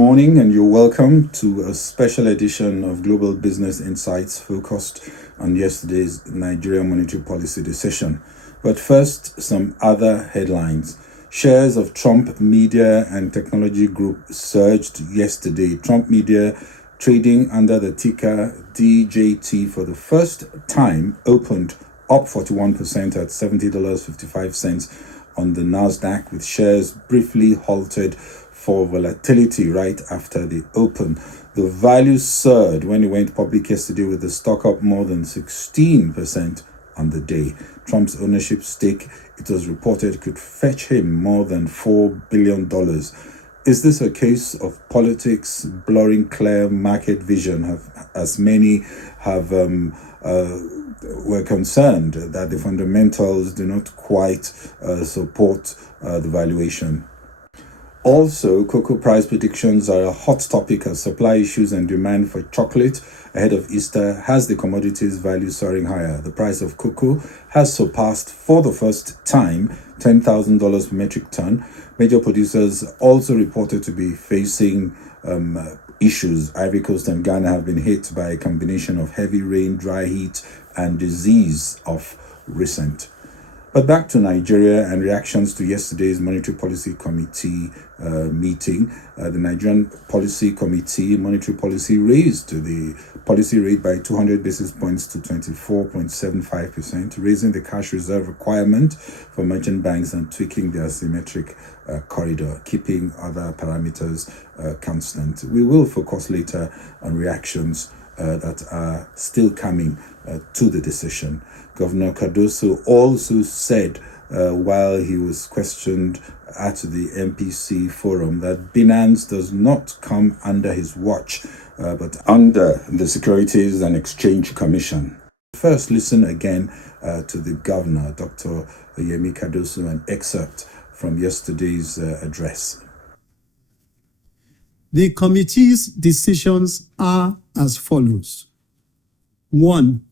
morning, and you're welcome to a special edition of Global Business Insights focused on yesterday's Nigeria monetary policy decision. But first, some other headlines. Shares of Trump Media and Technology Group surged yesterday. Trump Media, trading under the ticker DJT for the first time, opened up 41% at $70.55 on the Nasdaq, with shares briefly halted for volatility right after the open. The value soared when it went public yesterday, with the stock up more than 16% on the day. Trump's ownership stake, it was reported, could fetch him more than $4 billion. Is this a case of politics blurring clear market vision, as many have were concerned that the fundamentals do not quite support the valuation? Also, cocoa price predictions are a hot topic, as supply issues and demand for chocolate ahead of Easter has the commodities value soaring higher. The price of cocoa has surpassed for the first time $10,000 per metric ton. Major producers also reported to be facing issues. Ivory Coast and Ghana have been hit by a combination of heavy rain, dry heat, and disease of recent. But back to Nigeria and reactions to yesterday's Monetary Policy Committee meeting. The Nigerian Policy Committee Monetary Policy raised the policy rate by 200 basis points to 24.75%, raising the cash reserve requirement for merchant banks and tweaking the asymmetric corridor, keeping other parameters constant. We will focus later on reactions that are still coming to the decision. Governor Cardoso also said while he was questioned at the MPC forum that Binance does not come under his watch, but under the Securities and Exchange Commission. First, listen again to the governor, Dr. Yemi Cardoso, an excerpt from yesterday's address. The committee's decisions are as follows. 1.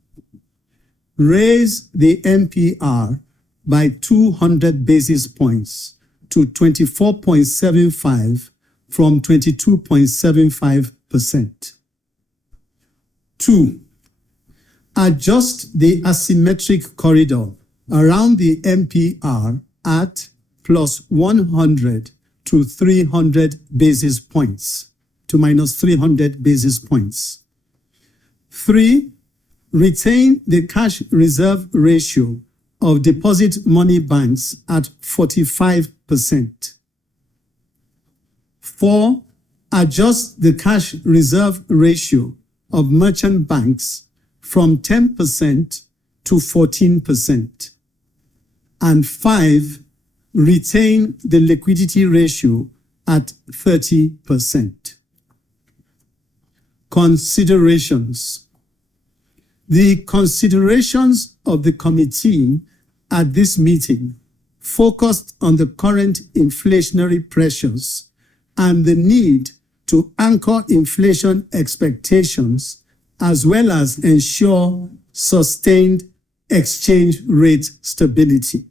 Raise the MPR by 200 basis points to 24.75 from 22.75%. 2. Adjust the asymmetric corridor around the MPR at plus 100 to 300 basis points, to minus 300 basis points. 3. Retain the cash reserve ratio of deposit money banks at 45%. 4. Adjust the cash reserve ratio of merchant banks from 10% to 14%. And 5. Retain the liquidity ratio at 30%. Considerations. The considerations of the committee at this meeting focused on the current inflationary pressures and the need to anchor inflation expectations, as well as ensure sustained exchange rate stability.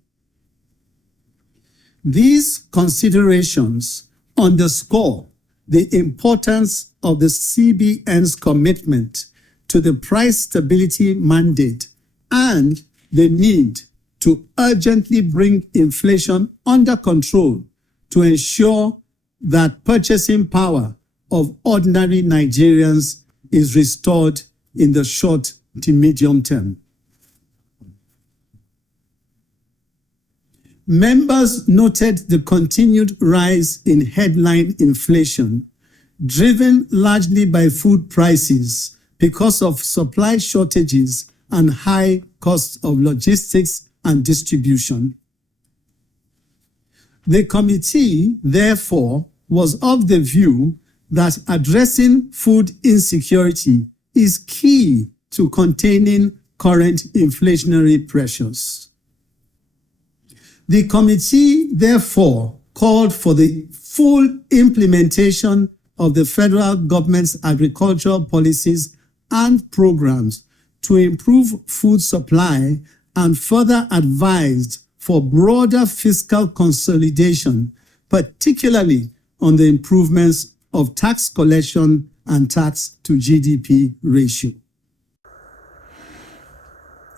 These considerations underscore the importance of the CBN's commitment to the price stability mandate and the need to urgently bring inflation under control to ensure that purchasing power of ordinary Nigerians is restored in the short to medium term. Members noted the continued rise in headline inflation, driven largely by food prices because of supply shortages and high costs of logistics and distribution. The committee, therefore, was of the view that addressing food insecurity is key to containing current inflationary pressures. The committee, therefore, called for the full implementation of the federal government's agricultural policies and programs to improve food supply, and further advised for broader fiscal consolidation, particularly on the improvements of tax collection and tax to GDP ratio.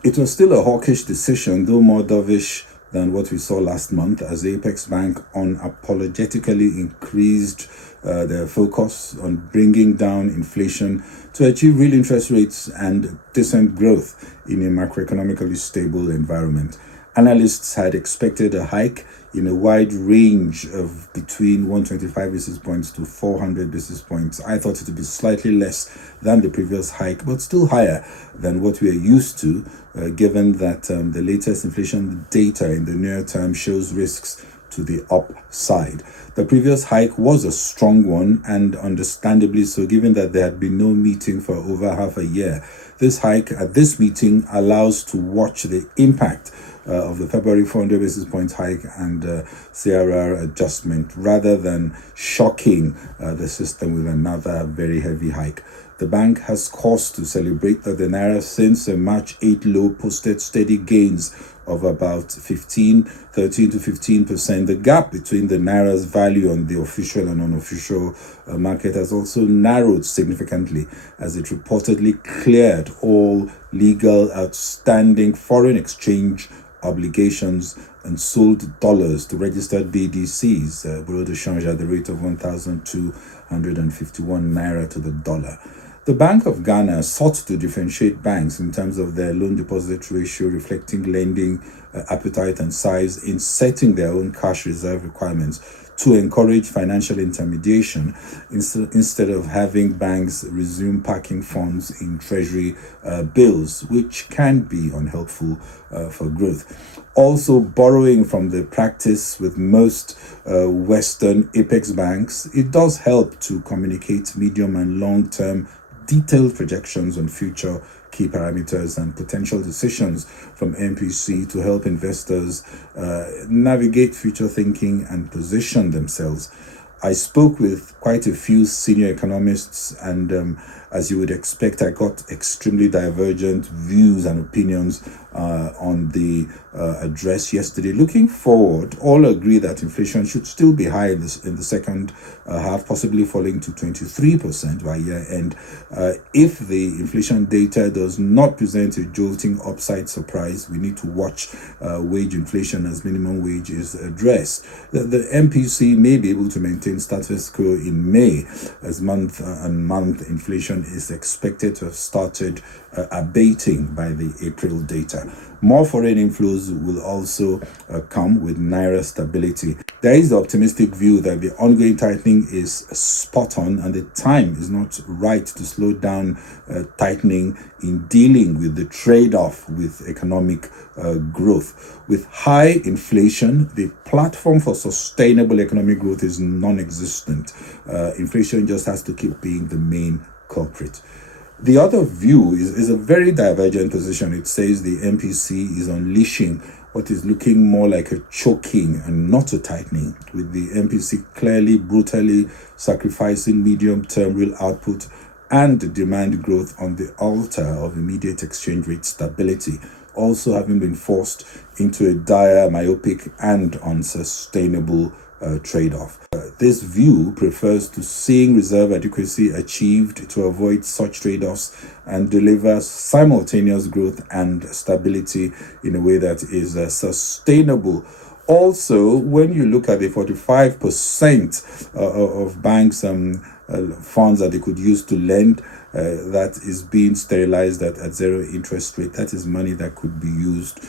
It was still a hawkish decision, though more dovish than what we saw last month, as the Apex Bank unapologetically increased their focus on bringing down inflation to achieve real interest rates and decent growth in a macroeconomically stable environment. Analysts had expected a hike in a wide range of between 125 basis points to 400 basis points. I thought it would be slightly less than the previous hike, but still higher than what we are used to, given that the latest inflation data in the near term shows risks to the upside. The previous hike was a strong one, and understandably so, given that there had been no meeting for over half a year. This hike at this meeting allows to watch the impact of the February 400 basis points hike and CRR adjustment, rather than shocking the system with another very heavy hike. The bank has cause to celebrate that the Naira, since a March 8 low, posted steady gains of about 13 to 15%. The gap between the Naira's value on the official and unofficial market has also narrowed significantly, as it reportedly cleared all legal outstanding foreign exchange obligations and sold dollars to registered BDCs, bureau de change, at the rate of 1,251 Naira to the dollar. The Bank of Ghana sought to differentiate banks in terms of their loan-deposit ratio, reflecting lending appetite and size, in setting their own cash reserve requirements to encourage financial intermediation instead of having banks resume parking funds in treasury bills, which can be unhelpful for growth. Also, borrowing from the practice with most Western Apex banks, it does help to communicate medium and long-term detailed projections on future key parameters and potential decisions from MPC to help investors navigate future thinking and position themselves. I spoke with quite a few senior economists, and as you would expect, I got extremely divergent views and opinions on the address yesterday. Looking forward, all agree that inflation should still be high in the second half, possibly falling to 23% by year end. If the inflation data does not present a jolting upside surprise, we need to watch wage inflation as minimum wage is addressed. The MPC may be able to maintain status quo in May, as month-on-month inflation is expected to have started abating by the April data. More foreign inflows will also come with Naira stability. There is the optimistic view that the ongoing tightening is spot on, and the time is not right to slow down tightening in dealing with the trade-off with economic growth. With high inflation, the platform for sustainable economic growth is non-existent. Inflation just has to keep being the main culprit. The other view is a very divergent position. It says the MPC is unleashing what is looking more like a choking and not a tightening, with the MPC clearly, brutally sacrificing medium-term real output and demand growth on the altar of immediate exchange rate stability, also having been forced into a dire, myopic and unsustainable trade-off. This view prefers to seeing reserve adequacy achieved to avoid such trade-offs and deliver simultaneous growth and stability in a way that is sustainable. Also, when you look at the 45% of banks' funds that they could use to lend, that is being sterilized at zero interest rate, that is money that could be used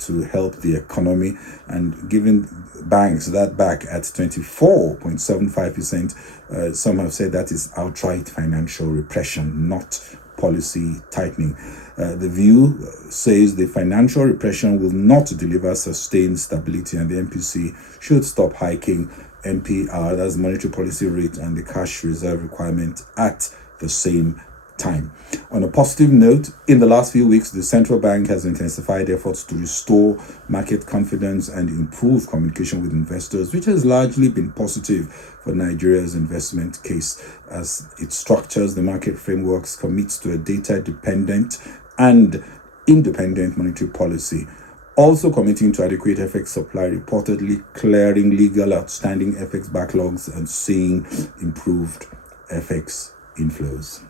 to help the economy, and giving banks that back at 24.75%, some have said that is outright financial repression, not policy tightening. The view says the financial repression will not deliver sustained stability, and the MPC should stop hiking MPR, that's monetary policy rate, and the cash reserve requirement at the same time. On a positive note, in the last few weeks, the central bank has intensified efforts to restore market confidence and improve communication with investors, which has largely been positive for Nigeria's investment case, as it structures the market frameworks, commits to a data-dependent and independent monetary policy. also committing to adequate FX supply, reportedly clearing legal outstanding FX backlogs and seeing improved FX inflows.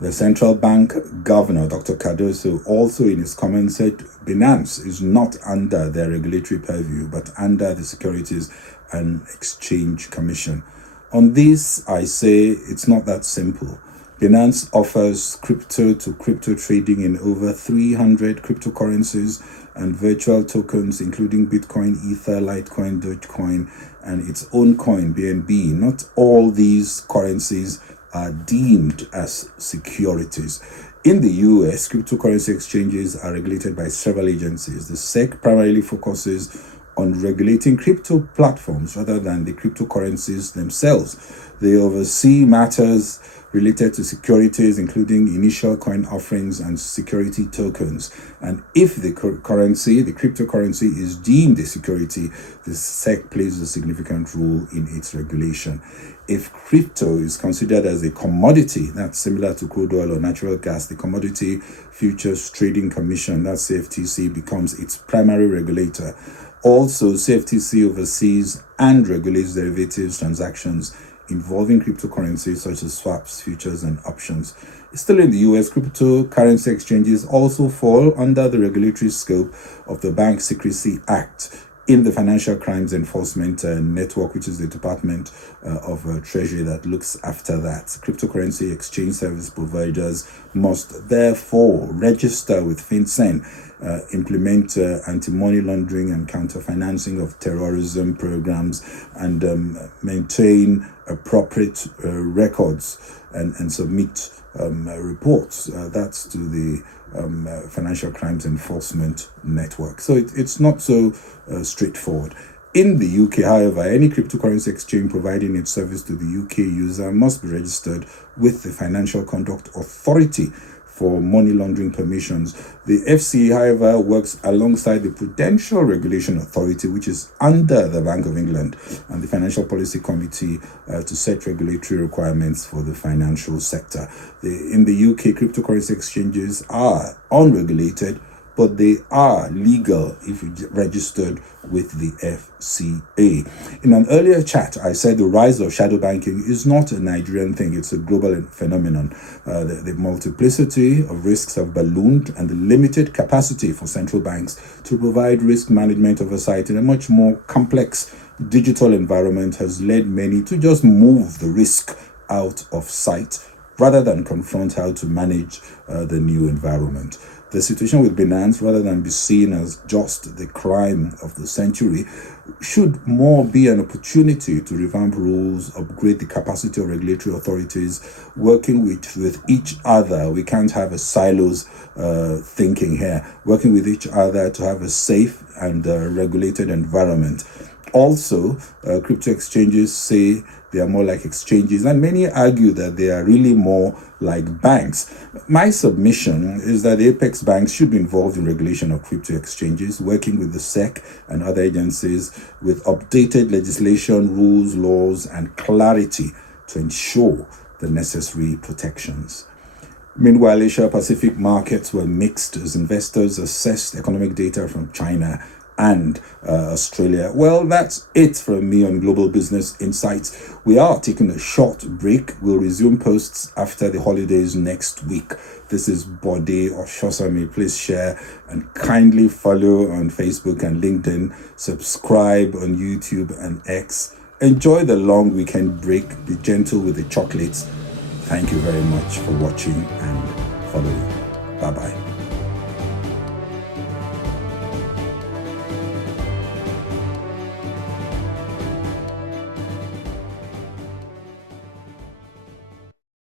The central bank governor, Dr. Cardoso, also in his comments said Binance is not under their regulatory purview, but under the Securities and Exchange Commission. On this, I say it's not that simple. Binance offers crypto to crypto trading in over 300 cryptocurrencies and virtual tokens, including Bitcoin, Ether, Litecoin, Dogecoin, and its own coin, BNB. Not all these currencies are deemed as securities. In the US, cryptocurrency exchanges are regulated by several agencies. The SEC primarily focuses on regulating crypto platforms rather than the cryptocurrencies themselves. They oversee matters related to securities, including initial coin offerings and security tokens. And if the cryptocurrency is deemed a security, the SEC plays a significant role in its regulation. If crypto is considered as a commodity, that's similar to crude oil or natural gas, the Commodity Futures Trading Commission, that's CFTC, becomes its primary regulator. Also, CFTC oversees and regulates derivatives transactions involving cryptocurrencies such as swaps, futures, and options. Still in the US, cryptocurrency exchanges also fall under the regulatory scope of the Bank Secrecy Act in the Financial Crimes Enforcement Network, which is the Department of Treasury that looks after that. Cryptocurrency exchange service providers must therefore register with FinCEN, implement anti-money laundering and counter-financing of terrorism programs, and maintain appropriate records and submit reports. That's to the Financial Crimes Enforcement Network. So it's not so straightforward. In the UK, however, any cryptocurrency exchange providing its service to the UK user must be registered with the Financial Conduct Authority for money laundering permissions. The FCA, however, works alongside the Prudential Regulation Authority, which is under the Bank of England, and the Financial Policy Committee to set regulatory requirements for the financial sector. In the UK, cryptocurrency exchanges are unregulated, but they are legal if registered with the FCA. In an earlier chat, I said the rise of shadow banking is not a Nigerian thing, it's a global phenomenon. The multiplicity of risks have ballooned, and the limited capacity for central banks to provide risk management oversight in a much more complex digital environment has led many to just move the risk out of sight rather than confront how to manage the new environment. The situation with Binance, rather than be seen as just the crime of the century, should more be an opportunity to revamp rules, upgrade the capacity of regulatory authorities, working with each other. We can't have a silos thinking here. Working with each other to have a safe and regulated environment. Also, crypto exchanges say they are more like exchanges, and many argue that they are really more like banks. My submission is that the apex banks should be involved in regulation of crypto exchanges, working with the SEC and other agencies with updated legislation, rules, laws, and clarity to ensure the necessary protections. Meanwhile, Asia-Pacific markets were mixed as investors assessed economic data from China and Australia. Well, that's it from me on Global Business Insights. We are taking a short break. We'll resume posts after the holidays next week. This is Bode Oshosami. Please share and kindly follow on Facebook and LinkedIn. Subscribe on YouTube and X. Enjoy the long weekend break. Be gentle with the chocolates. Thank you very much for watching and following. Bye-bye.